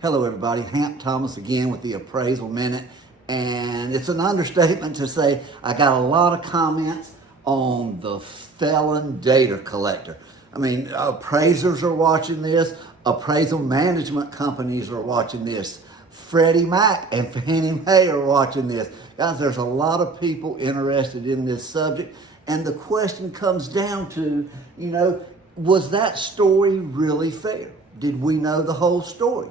Hello everybody, Hamp Thomas again with the Appraisal Minute, and it's an understatement to say I got a lot of comments on the Felon data collector. I mean, appraisers are watching this, appraisal management companies are watching this, Freddie Mac and Fannie Mae are watching this. Guys, there's a lot of people interested in this subject, and the question comes down to, was that story really fair? Did we know the whole story?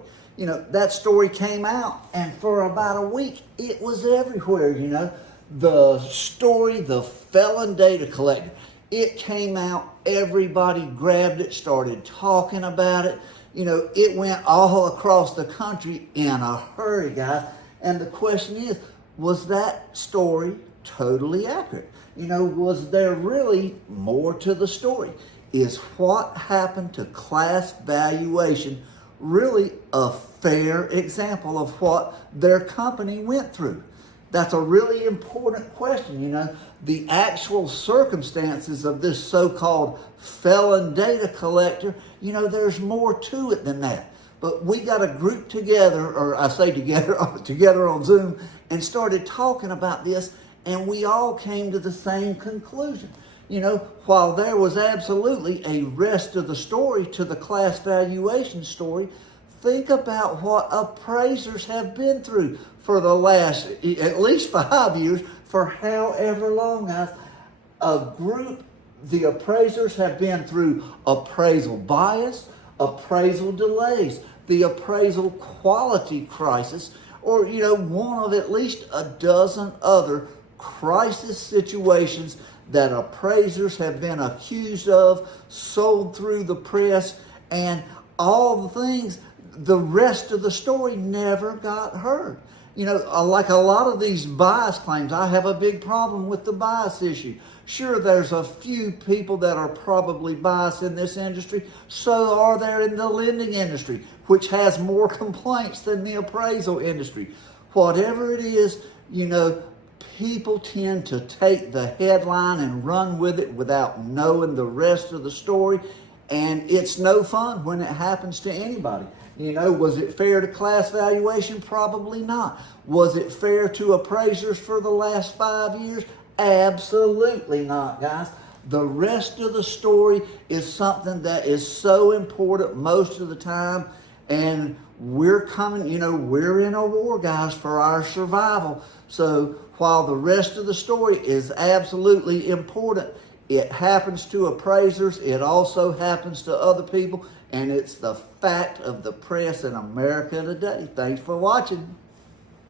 That story came out, and for about a week, it was everywhere, The story, the Felon data collector, it came out, everybody grabbed it, started talking about it. It went all across the country in a hurry, guys. And the question is, was that story totally accurate? Was there really more to the story? Is what happened to class valuation really a fair example of what their company went through? That's a really important question. The actual circumstances of this so-called Felon data collector, there's more to it than that. But we got a group together, or I say together, together on Zoom, and started talking about this, and we all came to the same conclusion. While there was absolutely a rest of the story to the class valuation story, think about what appraisers have been through for the last at least 5 years, for however long. The appraisers have been through appraisal bias, appraisal delays, the appraisal quality crisis, or one of at least a dozen other crisis situations that appraisers have been accused of, sold through the press, and all the things. The rest of the story never got heard. Like a lot of these bias claims, I have a big problem with the bias issue. Sure, there's a few people that are probably biased in this industry. So are there in the lending industry, which has more complaints than the appraisal industry. Whatever it is, people tend to take the headline and run with it without knowing the rest of the story. And it's no fun when it happens to anybody. Was it fair to class valuation? Probably not. Was it fair to appraisers for the last 5 years? Absolutely not, guys. The rest of the story is something that is so important most of the time. And we're we're in a war, guys, for our survival. So while the rest of the story is absolutely important, it happens to appraisers, it also happens to other people, and it's the fact of the press in America today. Thanks for watching.